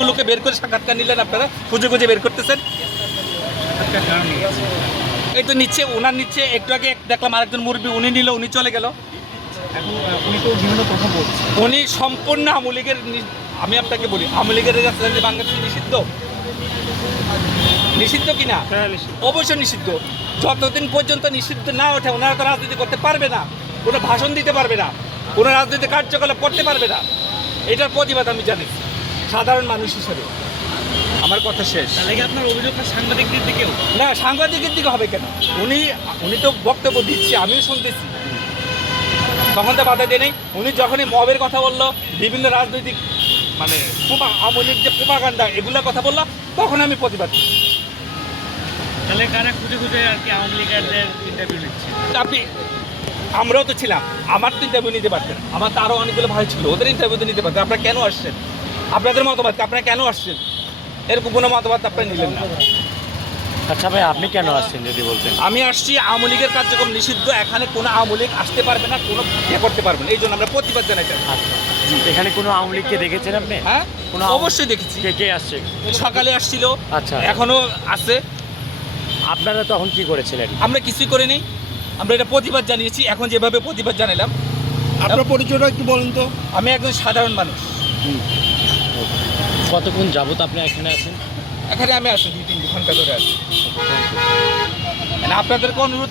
লোকে বের করে সাক্ষাৎকার নিলেন আপনারা, খুঁজে খুঁজে বের করতেছেন। এই তো নিচ্ছে, ওনার নিচ্ছে, একটু আগে দেখলাম আরেকজন মুরব্বী উনি নিল, উনি চলে গেল। এখন উনি তো বিভিন্ন কথা বলছেন। উনি সম্পূর্ণ আওয়ামী লীগের, আমি আপনাকে বলি আওয়ামী লীগের রাজনীতি বাংলাদেশে নিষিদ্ধ, নিষিদ্ধ কিনা? অবশ্যই নিষিদ্ধ। যতদিন পর্যন্ত নিষিদ্ধ না ওঠে ওনারা তো রাজনীতি করতে পারবে না, কোনো ভাষণ দিতে পারবে না, কোনো রাজনৈতিক কার্যকলাপ করতে পারবে না। এটার প্রতিবাদ আমি জানি সাধারণ মানুষ হিসেবে। আমার কথা শেষ। তাহলে কি আপনার অভিযোগটা সাংবাদিকদের দিকেও? না, সাংবাদিকের দিকে হবে কেন? উনি তো বক্তব্য দিচ্ছে, আমিও শুনতেছি, তখন তো বাধা দিয়ে নেই। উনি যখনই মবের কথা বললো, বিভিন্ন রাজনৈতিক মানে আওয়ামী লীগ যে প্রোপাগান্ডা এগুলোর কথা বললো, তখন আমি প্রতিবাদ করছি। তাহলে কারা খুঁজে খুঁজে আর কি আওয়ামী লীগারদের ইন্টারভিউ নিচ্ছে? আপনি, আমরাও তো ছিলাম, আমার তো ইন্টারভিউ নিতে পারতেন, আমার তো আরও অনেকগুলো ভাই ছিল, ওদের ইন্টারভিউ তো নিতে পারতেন। আপনারা কেন আসছেন? আপনাদের মতামত আপনারা কেন আসছেন? এরকম কোনো মতামত আপনারা নিলেন না। আচ্ছা ভাই, আপনি কেন আসছেন যদি বলতেন? আমি আসছি, আওয়ামী লীগের কার্যক্রম নিষিদ্ধ, এখানে কোনো আওয়ামী লীগ আসতে পারবে না, কোনো ইয়ে করতে পারবে না, এই জন্য আমরা প্রতিবাদ জানাইতে। আচ্ছা, এখানে কোনো আওয়ামী লীগকে দেখেছেন আপনি? হ্যাঁ, কোনো অবশ্যই দেখেছি। কে আসছে? সকালে আসছিল, আচ্ছা, এখনো আছে। আপনারা তখন কি করেছিলেন? আমরা কিছুই করিনি, আমরা এটা প্রতিবাদ জানিয়েছি। এখন যেভাবে প্রতিবাদ জানালাম। আপনার পরিচয়টা একটু বলেন তো। আমি একজন সাধারণ মানুষ। কতক্ষণ যাবত আপনি এখানে আছেন? এখানে আমি আছি 2-3 ঘন্টা ধরে আছি। আপনাদেরকে অনুরোধ